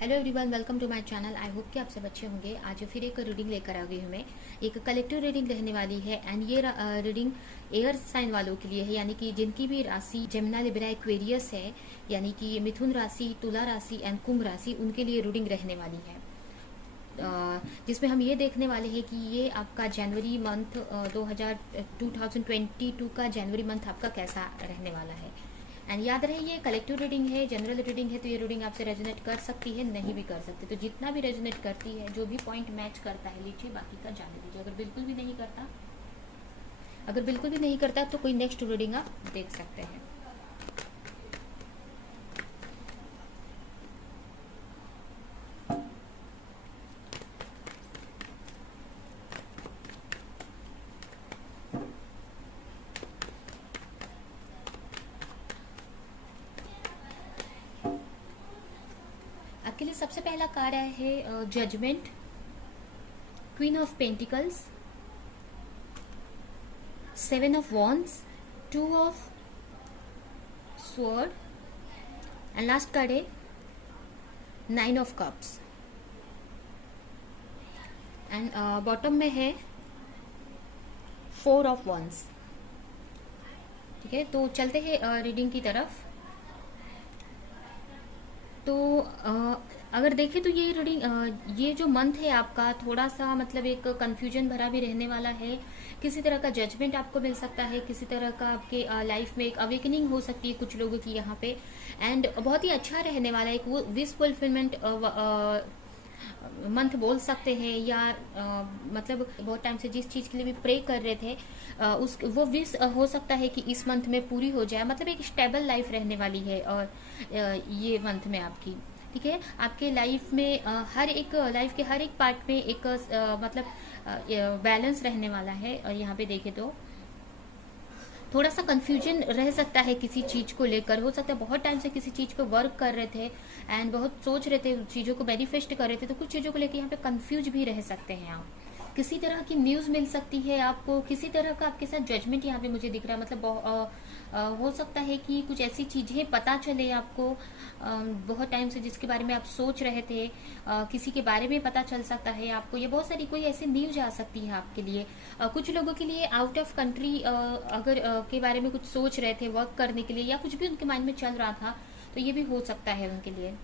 Hello everyone, welcome to my channel. I hope कि आप सब अच्छे होंगे। आज फिर एक रीडिंग लेकर आ गई हूँ मैं। एक कलेक्टिव रीडिंग रहने वाली है एंड ये रीडिंग एयर साइन वालों के लिए है, यानी कि जिनकी भी राशि जेमिनी, लिब्रा, एक्वेरियस है, यानी कि मिथुन राशि, तुला राशि एंड कुंभ राशि, उनके लिए रीडिंग रहने वाली है। जिसमें हम ये देखने वाले हैं कि ये आपका जनवरी मंथ 2022 का जनवरी मंथ आपका कैसा रहने वाला है। एंड याद रहे, ये कलेक्टिव रीडिंग है, जनरल रीडिंग है, तो ये रीडिंग आपसे रेजोनेट कर सकती है, नहीं भी कर सकती। तो जितना भी रेजोनेट करती है, जो भी पॉइंट मैच करता है लीजिए, बाकी का जाने दीजिए। अगर बिल्कुल भी नहीं करता तो कोई नेक्स्ट रीडिंग आप देख सकते हैं। आपके लिए सबसे पहला कार्ड आया है judgement, queen of pentacles, 7 of wands, 2 of sword and last card है 9 ऑफ कप्स। एंड बॉटम में है 4 ऑफ वॉन्ड्स। ठीक है, तो चलते हैं रीडिंग की तरफ। तो अगर देखें तो ये रीडिंग, ये जो मंथ है आपका, थोड़ा सा मतलब एक कंफ्यूजन भरा भी रहने वाला है। किसी तरह का जजमेंट आपको मिल सकता है, किसी तरह का आपके लाइफ में एक अवेकनिंग हो सकती है कुछ लोगों की यहाँ पे। एंड बहुत ही अच्छा रहने वाला है, एक विश फुलफिलमेंट मंथ बोल सकते हैं, या मतलब बहुत टाइम से जिस चीज़ के लिए भी प्रे कर रहे थे उस वो विश हो सकता है कि इस मंथ में पूरी हो जाए। मतलब एक स्टेबल लाइफ रहने वाली है और ये मंथ में आपकी। ठीक है, आपके लाइफ में हर एक लाइफ के हर एक पार्ट में एक मतलब बैलेंस रहने वाला है। और यहाँ पे देखें तो थोड़ा सा कंफ्यूजन रह सकता है किसी चीज को लेकर। हो सकता है बहुत टाइम से किसी चीज पे वर्क कर रहे थे एंड बहुत सोच रहे थे, चीजों को मैनिफेस्ट कर रहे थे, तो कुछ चीजों को लेकर यहाँ पे कंफ्यूज भी रह सकते हैं आप। किसी तरह की न्यूज मिल सकती है आपको, किसी तरह का आपके साथ जजमेंट यहाँ पे मुझे दिख रहा है। मतलब हो सकता है कि कुछ ऐसी चीजें पता चले आपको बहुत टाइम से, जिसके बारे में आप सोच रहे थे, किसी के बारे में पता चल सकता है आपको। ये बहुत सारी कोई ऐसी न्यूज आ सकती है आपके लिए। कुछ लोगों के लिए आउट ऑफ कंट्री अगर के बारे में कुछ सोच रहे थे वर्क करने के लिए, या कुछ भी उनके माइंड में चल रहा था, तो ये भी हो सकता है उनके लिए।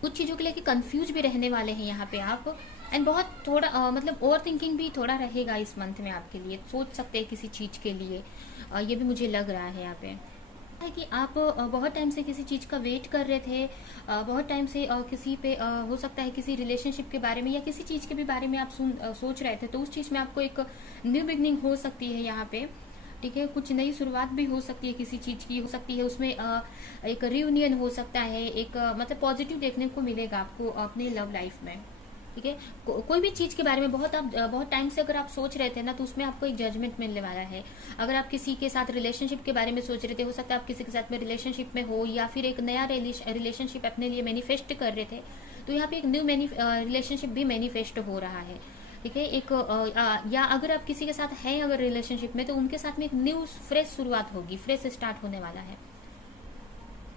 कुछ चीजों के लिए कंफ्यूज भी रहने वाले हैं यहाँ पे आप। एंड बहुत थोड़ा मतलब ओवर थिंकिंग भी थोड़ा रहेगा इस मंथ में आपके लिए। सोच सकते हैं किसी चीज के लिए, ये भी मुझे लग रहा है यहाँ पे है कि आप बहुत टाइम से किसी चीज का वेट कर रहे थे। बहुत टाइम से किसी पे हो सकता है किसी रिलेशनशिप के बारे में या किसी चीज के भी बारे में आप सोच रहे थे, तो उस चीज में आपको एक न्यू बिगनिंग हो सकती है यहाँ पे। ठीक है, कुछ नई शुरुआत भी हो सकती है, किसी चीज की हो सकती है। उसमें एक रियूनियन हो सकता है, एक मतलब पॉजिटिव देखने को मिलेगा आपको अपने लव लाइफ में। ठीक है, कोई भी चीज के बारे में बहुत टाइम से अगर आप सोच रहे थे ना, तो उसमें आपको एक जजमेंट मिलने वाला है। अगर आप किसी के साथ रिलेशनशिप के बारे में सोच रहे थे, हो सकता है आप किसी के साथ में रिलेशनशिप में हो, या फिर एक नया रिलेशनशिप अपने लिए मैनिफेस्ट कर रहे थे, तो यहाँ पे एक न्यू रिलेशनशिप भी मैनिफेस्ट हो रहा है। ठीक है, एक या अगर आप किसी के साथ हैं अगर रिलेशनशिप में, तो उनके साथ में एक न्यू फ्रेश शुरुआत होगी, फ्रेश स्टार्ट होने वाला है।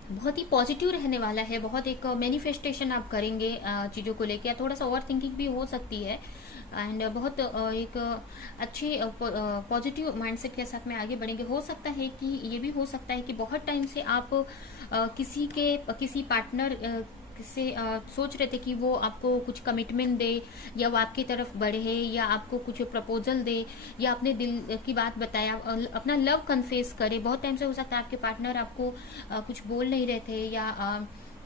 बहुत ही पॉजिटिव रहने वाला है, बहुत एक मैनिफेस्टेशन आप करेंगे चीज़ों को लेकर। थोड़ा सा ओवर थिंकिंग भी हो सकती है एंड बहुत एक अच्छी पॉजिटिव माइंडसेट के साथ में आगे बढ़ेंगे। हो सकता है कि ये भी हो सकता है कि बहुत टाइम से आप किसी पार्टनर से सोच रहे थे कि वो आपको कुछ कमिटमेंट दे, या वो आपकी तरफ बढ़े, या आपको कुछ प्रपोजल दे, या अपने दिल की बात बताया, अपना लव कन्फेस करे। बहुत टाइम से हो सकता है आपके पार्टनर आपको कुछ बोल नहीं रहे थे, या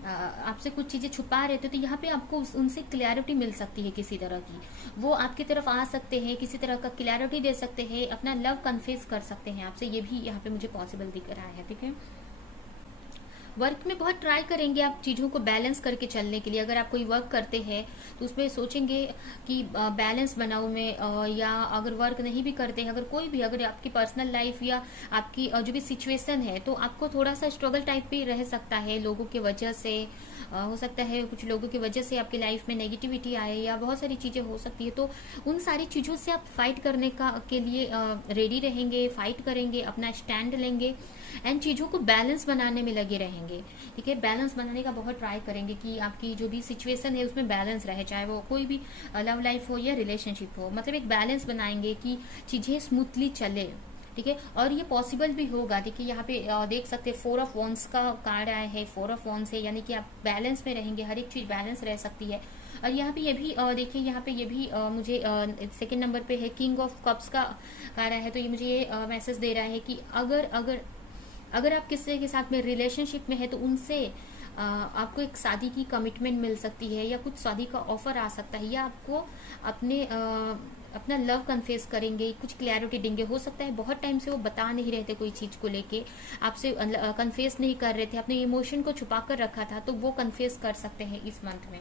आपसे कुछ चीजें छुपा रहे थे, तो यहाँ पे आपको उनसे क्लैरिटी मिल सकती है किसी तरह की। वो आपकी तरफ आ सकते हैं, किसी तरह का क्लैरिटी दे सकते हैं, अपना लव कन्फेस कर सकते हैं आपसे। ये भी यहाँ पे मुझे पॉसिबल दिख रहा है। ठीक है, वर्क में बहुत ट्राई करेंगे आप चीज़ों को बैलेंस करके चलने के लिए। अगर आप कोई वर्क करते हैं तो उसमें सोचेंगे कि बैलेंस बनाऊं मैं, या अगर वर्क नहीं भी करते हैं, अगर आपकी पर्सनल लाइफ या आपकी जो भी सिचुएशन है, तो आपको थोड़ा सा स्ट्रगल टाइप भी रह सकता है लोगों की वजह से। हो सकता है कुछ लोगों की वजह से आपकी लाइफ में नेगेटिविटी आए, या बहुत सारी चीज़ें हो सकती है। तो उन सारी चीज़ों से आप फाइट करने के लिए रेडी रहेंगे, फाइट करेंगे, अपना स्टैंड लेंगे। एंड चीज़ों को बैलेंस बनाने में लगे रहेंगे। ठीक है, बैलेंस बनाने का बहुत ट्राई करेंगे कि आपकी जो भी सिचुएशन है उसमें बैलेंस रहे, चाहे वो कोई भी लव लाइफ हो या रिलेशनशिप हो, मतलब एक बैलेंस बनाएंगे कि चीज़ें स्मूथली चले। ठीक है, और ये पॉसिबल भी होगा। देखिए यहाँ पे देख सकते हैं 4 ऑफ वॉन्ड्स का कार्ड आया है, 4 ऑफ वॉन्ड्स है, यानी कि आप बैलेंस में रहेंगे, हर एक चीज बैलेंस रह सकती है। और यहाँ पे ये भी देखिए, यहाँ पे ये भी मुझे सेकंड नंबर पे है किंग ऑफ कप्स का कार्ड आया है, तो ये मुझे ये मैसेज दे रहा है कि अगर अगर अगर आप किसी के साथ में रिलेशनशिप में है तो उनसे आपको एक शादी की कमिटमेंट मिल सकती है, या कुछ शादी का ऑफर आ सकता है, या आपको अपने अपना लव कन्फेस करेंगे, कुछ क्लैरिटी देंगे। हो सकता है बहुत टाइम से वो बता नहीं रहे थे कोई चीज को लेके, आपसे कन्फेस नहीं कर रहे थे, अपने इमोशन को छुपा कर रखा था, तो वो कन्फेस कर सकते हैं इस मंथ में।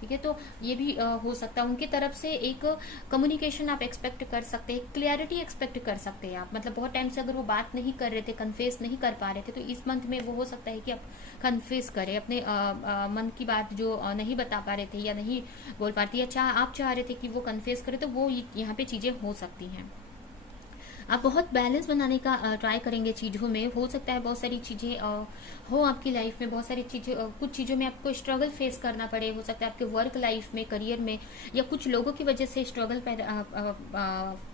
ठीक है, तो ये भी हो सकता है उनकी तरफ से एक कम्युनिकेशन आप एक्सपेक्ट कर सकते हैं, क्लियरिटी एक्सपेक्ट कर सकते हैं आप। मतलब बहुत टाइम से अगर वो बात नहीं कर रहे थे, कन्फेस नहीं कर पा रहे थे, तो इस मंथ में वो हो सकता है कि आप कन्फेस करें अपने मन की बात जो नहीं बता पा रहे थे या नहीं बोल पाती, या आप चाह रहे थे कि वो कन्फेस करे, तो वो यहाँ पे चीजें हो सकती हैं। आप बहुत बैलेंस बनाने का ट्राई करेंगे चीज़ों में। हो सकता है बहुत सारी चीज़ें हो आपकी लाइफ में, बहुत सारी चीज़ें कुछ चीज़ों में आपको स्ट्रगल फेस करना पड़े। हो सकता है आपके वर्क लाइफ में, करियर में, या कुछ लोगों की वजह से स्ट्रगल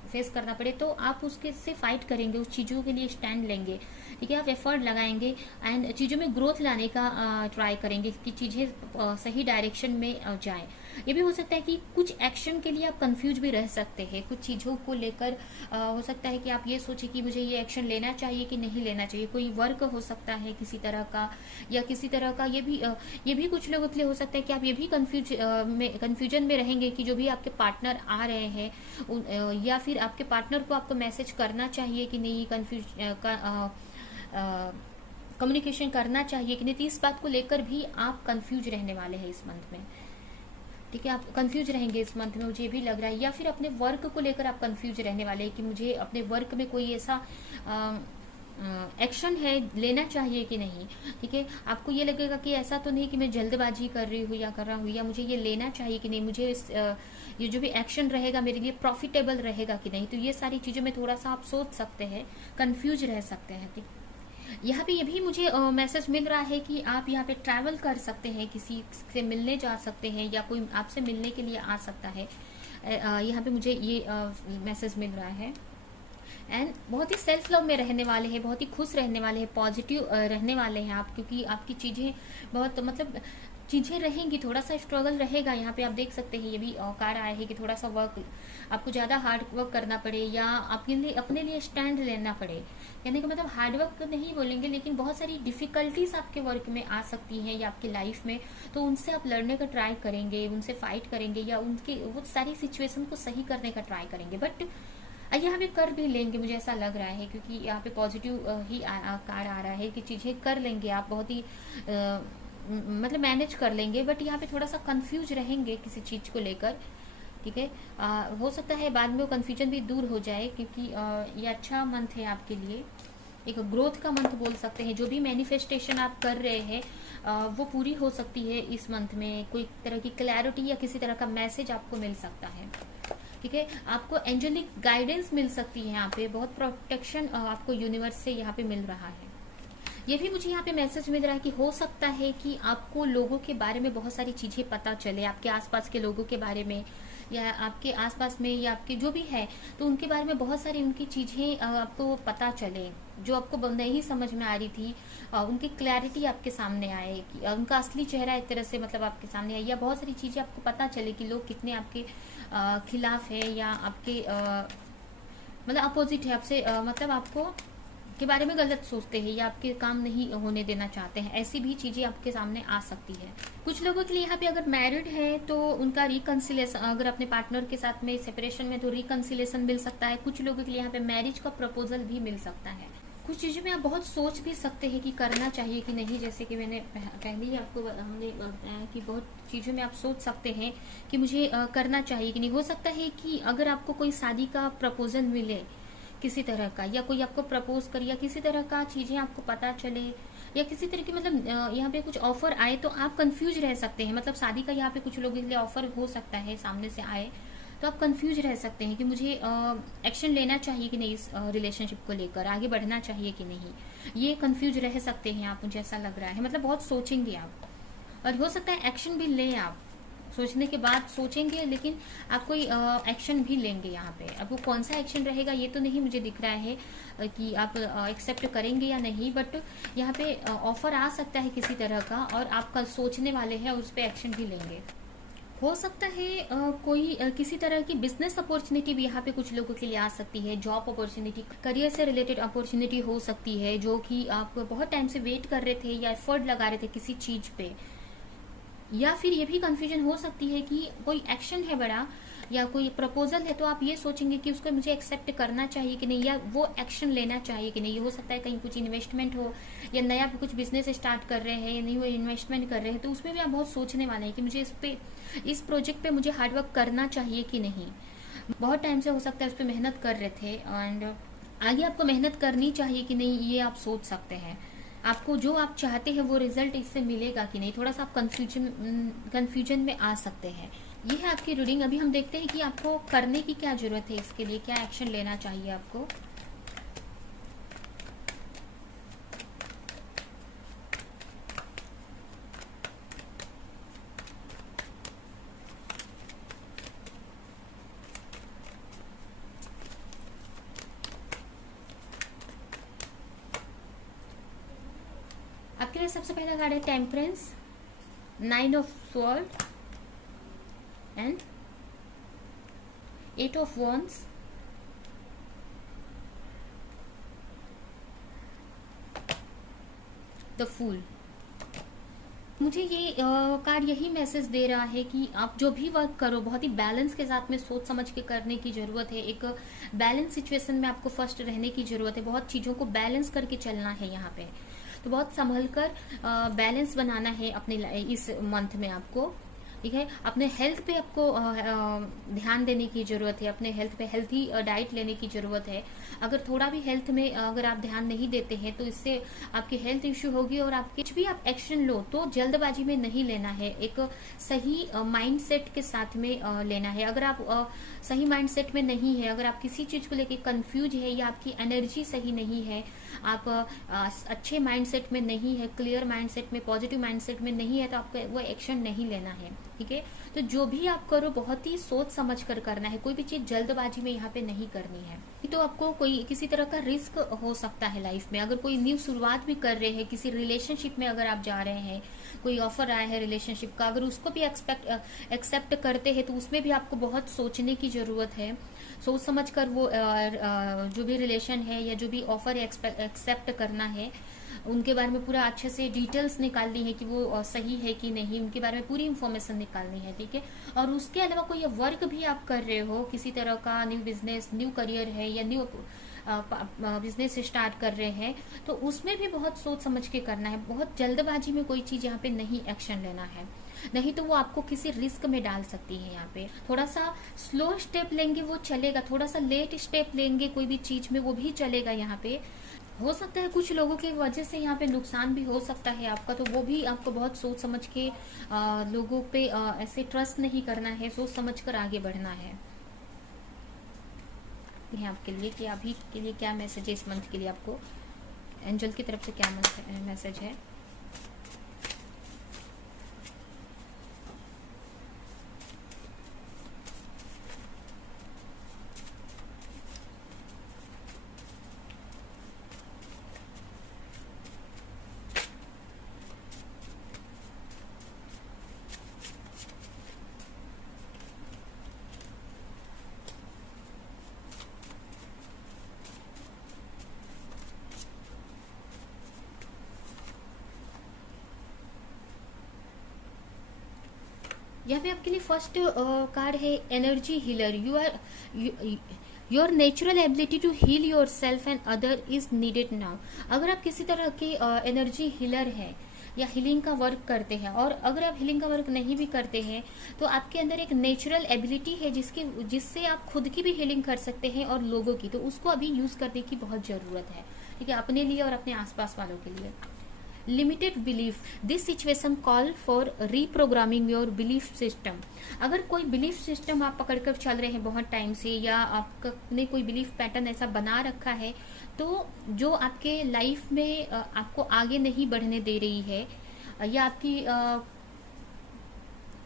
फेस करना पड़े, तो आप उसके से फाइट करेंगे, उस चीज़ों के लिए स्टैंड लेंगे। ठीक है, आप एफर्ट लगाएंगे एंड चीज़ों में ग्रोथ लाने का ट्राई करेंगे कि चीज़ें सही डायरेक्शन में जाएं। ये भी हो सकता है कि कुछ एक्शन के लिए आप कंफ्यूज भी रह सकते हैं, कुछ चीज़ों को लेकर हो सकता है कि आप ये सोचे कि मुझे ये एक्शन लेना चाहिए कि नहीं लेना चाहिए। कोई वर्क हो सकता है किसी तरह का, या किसी तरह का ये भी कुछ लोगों के लिए हो सकता है कि आप ये भी कंफ्यूजन में रहेंगे कि जो भी आपके पार्टनर आ रहे हैं या फिर आपके पार्टनर को आपको मैसेज करना चाहिए कि नहीं, कम्युनिकेशन करना चाहिए कि नहीं। तो इस बात को लेकर भी आप कंफ्यूज रहने वाले हैं इस मंथ में। ठीक है, आप कंफ्यूज रहेंगे इस मंथ में, मुझे भी लग रहा है। या फिर अपने वर्क को लेकर आप कंफ्यूज रहने वाले हैं कि मुझे अपने वर्क में कोई ऐसा एक्शन है लेना चाहिए कि नहीं। ठीक है, आपको ये लगेगा कि ऐसा तो नहीं कि मैं जल्दबाजी कर रही हूँ या कर रहा हूँ, या मुझे ये लेना चाहिए कि नहीं, मुझे ये जो भी एक्शन रहेगा मेरे लिए प्रॉफिटेबल रहेगा कि नहीं। तो ये सारी चीज़ों में थोड़ा सा आप सोच सकते हैं, कंफ्यूज रह सकते हैं। ठीक, यहाँ पे ये भी मुझे मैसेज मिल रहा है कि आप यहाँ पे ट्रैवल कर सकते हैं, किसी से मिलने जा सकते हैं, या कोई आपसे मिलने के लिए आ सकता है। यहाँ पे मुझे ये मैसेज मिल रहा है। एंड बहुत ही सेल्फ लव में रहने वाले हैं, बहुत ही खुश रहने वाले हैं, पॉजिटिव रहने वाले हैं आप, क्योंकि आपकी चीज़ें बहुत मतलब चीज़ें रहेंगी, थोड़ा सा स्ट्रगल रहेगा। यहाँ पे आप देख सकते हैं ये भी कार्ड आया है कि थोड़ा सा वर्क, आपको ज़्यादा हार्ड वर्क करना पड़े, या आपके लिए अपने लिए स्टैंड लेना पड़े। कहने का मतलब हार्ड वर्क नहीं बोलेंगे, लेकिन बहुत सारी डिफिकल्टीज आपके वर्क में आ सकती हैं या आपकी लाइफ में, तो उनसे आप लड़ने का ट्राई करेंगे, उनसे फाइट करेंगे, या उनकी वो सारी सिचुएशन को सही करने का ट्राई करेंगे। बट यहाँ पे कर भी लेंगे, मुझे ऐसा लग रहा है, क्योंकि यहाँ पे पॉजिटिव ही कार्ड आ रहा है कि चीज़ें कर लेंगे आप, बहुत ही मतलब मैनेज कर लेंगे। बट यहाँ पे थोड़ा सा कंफ्यूज रहेंगे किसी चीज़ को लेकर। ठीक है, हो सकता है बाद में वो कंफ्यूजन भी दूर हो जाए, क्योंकि ये अच्छा मंथ है आपके लिए, एक ग्रोथ का मंथ बोल सकते हैं। जो भी मैनिफेस्टेशन आप कर रहे हैं वो पूरी हो सकती है इस मंथ में। कोई तरह की क्लैरिटी या किसी तरह का मैसेज आपको मिल सकता है। ठीक है, आपको एंजेलिक गाइडेंस मिल सकती है, यहाँ पे बहुत प्रोटेक्शन आपको यूनिवर्स से यहाँ पे मिल रहा है। ये भी मुझे यहाँ पे मैसेज मिल रहा है कि हो सकता है कि आपको लोगों के बारे में बहुत सारी चीजें पता चले, आपके आसपास के लोगों के बारे में, या आपके आसपास में, या आपके जो भी है, तो उनके बारे में बहुत सारी उनकी चीजें आपको पता चले जो आपको नहीं समझ में आ रही थी। उनकी क्लैरिटी आपके सामने आए, कि उनका असली चेहरा एक तरह से मतलब आपके सामने आए, या बहुत सारी चीजें आपको पता चले कि लोग कितने आपके खिलाफ है, या आपके मतलब अपोजिट है आपसे, मतलब आपको के बारे में गलत सोचते हैं, या आपके काम नहीं होने देना चाहते हैं। ऐसी भी चीजें आपके सामने आ सकती है। कुछ लोगों के लिए यहाँ पे अगर मैरिड है तो उनका रिकंसिलेशन, अगर अपने पार्टनर के साथ में सेपरेशन में, तो रिकंसिलेशन मिल सकता है। कुछ लोगों के लिए यहाँ पे मैरिज का प्रपोजल भी मिल सकता है। कुछ चीज़ों में आप बहुत सोच भी सकते हैं कि करना चाहिए कि नहीं, जैसे कि मैंने पहले ही आपको हमने बताया कि बहुत चीज़ों में आप सोच सकते हैं कि मुझे करना चाहिए कि नहीं। हो सकता है कि अगर आपको कोई शादी का प्रपोजल मिले किसी तरह का, या कोई आपको प्रपोज करे, या किसी तरह का चीज़ें आपको पता चले, या किसी तरह की मतलब यहाँ पे कुछ ऑफर आए, तो आप कंफ्यूज रह सकते हैं। मतलब शादी का यहाँ पे कुछ लोगों के लिए ऑफर हो सकता है सामने से आए, तो आप कंफ्यूज रह सकते हैं कि मुझे एक्शन लेना चाहिए कि नहीं, इस रिलेशनशिप को लेकर आगे बढ़ना चाहिए कि नहीं। ये कंफ्यूज रह सकते हैं आप, मुझे ऐसा लग रहा है। मतलब बहुत सोचेंगे आप, और हो सकता है एक्शन भी लें आप। सोचने के बाद सोचेंगे, लेकिन आप कोई एक्शन भी लेंगे यहाँ पे। अब वो कौन सा एक्शन रहेगा ये तो नहीं मुझे दिख रहा है कि आप एक्सेप्ट करेंगे या नहीं, बट यहाँ पे ऑफर आ सकता है किसी तरह का, और आप कल सोचने वाले हैं और उस पर एक्शन भी लेंगे। हो सकता है कोई किसी तरह की बिजनेस अपॉर्चुनिटी भी यहाँ पे कुछ लोगों के लिए आ सकती है। जॉब अपॉर्चुनिटी, करियर से रिलेटेड अपॉर्चुनिटी हो सकती है, जो कि आप बहुत टाइम से वेट कर रहे थे या एफर्ट लगा रहे थे किसी चीज पे। या फिर ये भी कंफ्यूजन हो सकती है कि कोई एक्शन है बड़ा या कोई प्रपोजल है, तो आप ये सोचेंगे कि उसको मुझे एक्सेप्ट करना चाहिए कि नहीं, या वो एक्शन लेना चाहिए कि नहीं। ये हो सकता है कहीं कुछ इन्वेस्टमेंट हो, या नया कुछ बिजनेस स्टार्ट कर रहे हैं या नहीं वो इन्वेस्टमेंट कर रहे हैं, तो उसमें भी आप बहुत सोचने वाले हैं कि मुझे इस प्रोजेक्ट पे मुझे हार्डवर्क करना चाहिए कि नहीं। बहुत टाइम से हो सकता है उस पर मेहनत कर रहे थे, एंड आगे आपको मेहनत करनी चाहिए कि नहीं, ये आप सोच सकते हैं। आपको जो आप चाहते हैं वो रिजल्ट इससे मिलेगा कि नहीं, थोड़ा सा आप कंफ्यूजन में आ सकते हैं। ये है आपकी रीडिंग। अभी हम देखते हैं कि आपको करने की क्या जरूरत है, इसके लिए क्या एक्शन लेना चाहिए आपको। आपके लिए सबसे पहला कार्ड है temperance, 9 of sword and 8 of wands, the fool. मुझे ये कार्ड यही मैसेज दे रहा है कि आप जो भी वर्क करो बहुत ही बैलेंस के साथ में सोच समझ के करने की जरूरत है। एक बैलेंस सिचुएशन में आपको फर्स्ट रहने की जरूरत है। बहुत चीजों को बैलेंस करके चलना है यहाँ पे, तो बहुत संभल कर बैलेंस बनाना है अपने इस मंथ में आपको। ठीक है, अपने हेल्थ पे आपको ध्यान देने की जरूरत है। अपने हेल्थ पे हेल्थी डाइट लेने की जरूरत है। अगर थोड़ा भी हेल्थ में अगर आप ध्यान नहीं देते हैं तो इससे आपकी हेल्थ इश्यू होगी, और आप कुछ भी आप एक्शन लो तो जल्दबाजी में नहीं लेना है, एक सही माइंडसेट के साथ में लेना है। अगर आप सही माइंडसेट में नहीं है, अगर आप किसी चीज को लेके कंफ्यूज है, या आपकी एनर्जी सही नहीं है, आप अच्छे माइंडसेट में नहीं है, क्लियर माइंडसेट में, पॉजिटिव माइंडसेट में नहीं है, तो आपको वो एक्शन नहीं लेना है। ठीक है, तो जो भी आप करो बहुत ही सोच समझ कर करना है। कोई भी चीज जल्दबाजी में यहाँ पे नहीं करनी है, तो आपको कोई किसी तरह का रिस्क हो सकता है लाइफ में। अगर कोई न्यू शुरुआत भी कर रहे हैं, किसी रिलेशनशिप में अगर आप जा रहे हैं, कोई ऑफर आया है रिलेशनशिप का, अगर उसको भी एक्सेप्ट करते हैं तो उसमें भी आपको बहुत सोचने की जरूरत है। सोच समझ कर वो जो भी रिलेशन है या जो भी ऑफर एक्सेप्ट करना है, उनके बारे में पूरा अच्छे से डिटेल्स निकालनी है कि वो सही है कि नहीं, उनके बारे में पूरी इंफॉर्मेशन निकालनी है। ठीक है, और उसके अलावा कोई वर्क भी आप कर रहे हो, किसी तरह का न्यू बिजनेस, न्यू करियर है, या न्यू बिजनेस स्टार्ट कर रहे हैं, तो उसमें भी बहुत सोच समझ के करना है। बहुत जल्दबाजी में कोई चीज यहाँ पे नहीं एक्शन लेना है, नहीं तो वो आपको किसी रिस्क में डाल सकती है। यहाँ पे थोड़ा सा स्लो स्टेप लेंगे वो चलेगा, थोड़ा सा लेट स्टेप लेंगे कोई भी चीज में वो भी चलेगा। यहाँ पे हो सकता है कुछ लोगों की वजह से यहाँ पे नुकसान भी हो सकता है आपका, तो वो भी आपको बहुत सोच समझ के लोगों पे ऐसे ट्रस्ट नहीं करना है, सोच समझ कर आगे बढ़ना है। आपके लिए कि अभी के लिए क्या मैसेज है, इस मंथ के लिए आपको एंजल की तरफ से क्या मैसेज है। यहाँ पे आपके लिए फर्स्ट कार्ड है energy healer. Your natural ability to heal yourself and other is needed now. अगर आप किसी तरह के एनर्जी हीलर है या हीलिंग का वर्क करते हैं, और अगर आप हीलिंग का वर्क नहीं भी करते हैं तो आपके अंदर एक नेचुरल एबिलिटी है जिससे आप खुद की भी हीलिंग कर सकते हैं और लोगों की, तो उसको अभी यूज करने की बहुत जरूरत है। ठीक है, अपने लिए और अपने आसपास वालों के लिए। Limited belief, this situation call for reprogramming your belief system. अगर कोई बिलीफ सिस्टम आप पकड़कर चल रहे हैं बहुत टाइम से, या आपने कोई बिलीफ पैटर्न ऐसा बना रखा है तो जो आपके लाइफ में आपको आगे नहीं बढ़ने दे रही है, या आपकी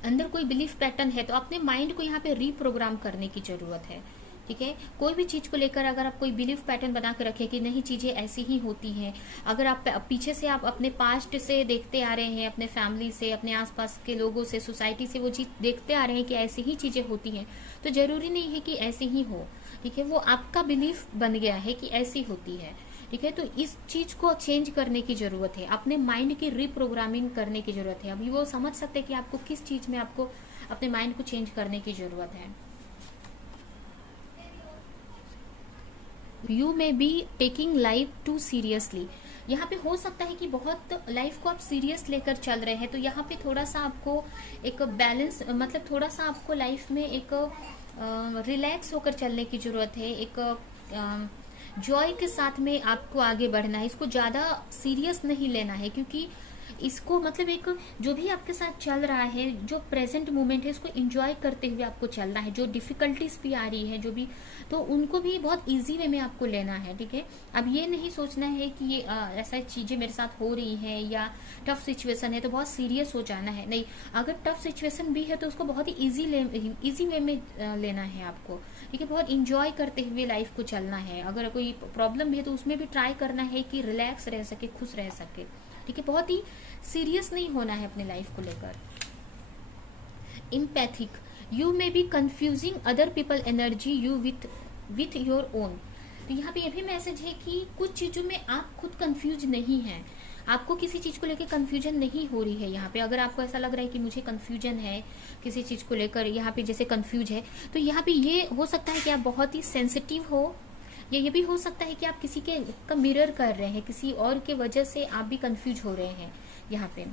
अंदर कोई बिलीफ पैटर्न है, तो अपने माइंड को यहाँ पे रीप्रोग्राम करने की जरूरत है। ठीक है, कोई भी चीज को लेकर अगर आप कोई बिलीफ पैटर्न बना कर रखें कि नहीं चीजें ऐसी ही होती हैं, अगर आप पीछे से आप अपने पास्ट से देखते आ रहे हैं, अपने फैमिली से, अपने आसपास के लोगों से, सोसाइटी से वो चीज देखते आ रहे हैं कि ऐसी ही चीजें होती हैं, तो जरूरी नहीं है कि ऐसी ही हो। ठीक है, वो आपका बिलीफ बन गया है कि ऐसी होती है। ठीक है, तो इस चीज को चेंज करने की जरूरत है, अपने माइंड की रीप्रोग्रामिंग करने की जरूरत है। अभी वो समझ सकते हैं कि आपको किस चीज में आपको अपने माइंड को चेंज करने की जरूरत है। You may be taking life too seriously, यहाँ पे हो सकता है कि बहुत लाइफ को आप सीरियस लेकर चल रहे हैं, तो यहाँ पे थोड़ा सा आपको एक बैलेंस, मतलब थोड़ा सा आपको लाइफ में एक रिलैक्स होकर चलने की जरूरत है। एक जॉय के साथ में आपको आगे बढ़ना है, इसको ज्यादा सीरियस नहीं लेना है, क्योंकि इसको मतलब एक जो भी आपके साथ चल रहा है, जो प्रेजेंट मोमेंट है, इसको एंजॉय करते हुए आपको चलना है। जो डिफिकल्टीज भी आ रही है, जो भी, तो उनको भी बहुत इजी वे में आपको लेना है। ठीक है, अब ये नहीं सोचना है कि ये ऐसा चीजें मेरे साथ हो रही है या टफ सिचुएशन है तो बहुत सीरियस हो जाना है, नहीं। अगर टफ सिचुएशन भी है तो उसको बहुत ही इजी वे में लेना है आपको। ठीक है, बहुत इंजॉय करते हुए लाइफ को चलना है। अगर कोई प्रॉब्लम भी है तो उसमें भी ट्राई करना है कि रिलैक्स रह सके, खुश रह सके। ठीक है, बहुत ही सीरियस नहीं होना है अपने लाइफ को लेकर। Empathic, you may be confusing other people energy you with your own. तो यहाँ पे ये भी मैसेज है कि कुछ चीजों में आप खुद कंफ्यूज नहीं हैं, आपको किसी चीज को लेकर कंफ्यूजन नहीं हो रही है। यहाँ पे अगर आपको ऐसा लग रहा है कि मुझे कंफ्यूजन है किसी चीज को लेकर, यहाँ पे जैसे कंफ्यूज है, तो यहाँ पे ये हो सकता है कि आप बहुत ही सेंसिटिव हो, या ये भी हो सकता है कि आप किसी के का मिरर कर रहे हैं, किसी और के वजह से आप भी कंफ्यूज हो रहे हैं यहाँ पे।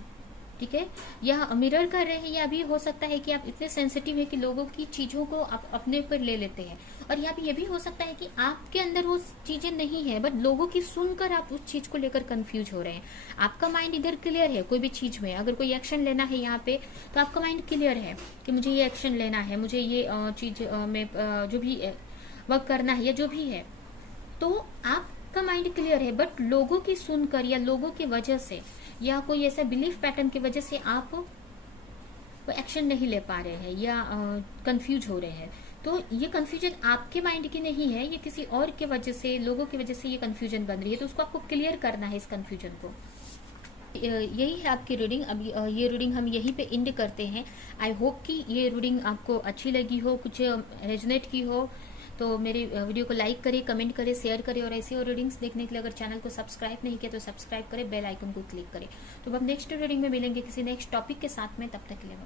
ठीक है, या मिरर कर रहे हैं, या भी हो सकता है कि आप इतने सेंसिटिव है कि लोगों की चीजों को आप अपने ऊपर ले लेते हैं। और यहाँ पे ये भी हो सकता है कि आपके अंदर वो चीजें नहीं है, बट लोगों की सुनकर आप उस चीज को लेकर कंफ्यूज हो रहे हैं। आपका माइंड इधर क्लियर है, कोई भी चीज में अगर कोई एक्शन लेना है यहाँ पे, तो आपका माइंड क्लियर है कि मुझे ये एक्शन लेना है, मुझे ये चीज में जो भी वर्क करना है या जो भी है, तो आपका माइंड क्लियर है। बट लोगों की सुनकर या लोगों की वजह से या कोई ऐसा बिलीफ पैटर्न की वजह से आप कोई एक्शन नहीं ले पा रहे हैं या कंफ्यूज हो रहे हैं। तो ये कंफ्यूजन आपके माइंड की नहीं है, ये किसी और के वजह से, लोगों की वजह से ये कंफ्यूजन बन रही है। तो उसको आपको क्लियर करना है, इस कंफ्यूजन को। यही है आपकी रीडिंग। अब ये रीडिंग हम यहीं पे एंड करते हैं। आई होप कि ये रीडिंग आपको अच्छी लगी हो, कुछ रेजोनेट की हो। तो मेरे वीडियो को लाइक करें, कमेंट करें, शेयर करें, और ऐसी और रीडिंग्स देखने के लिए अगर चैनल को सब्सक्राइब नहीं किया तो सब्सक्राइब करें, बेल आइकन को क्लिक करें। तो अब नेक्स्ट रीडिंग में मिलेंगे किसी नेक्स्ट टॉपिक के साथ में, तब तक के लिए।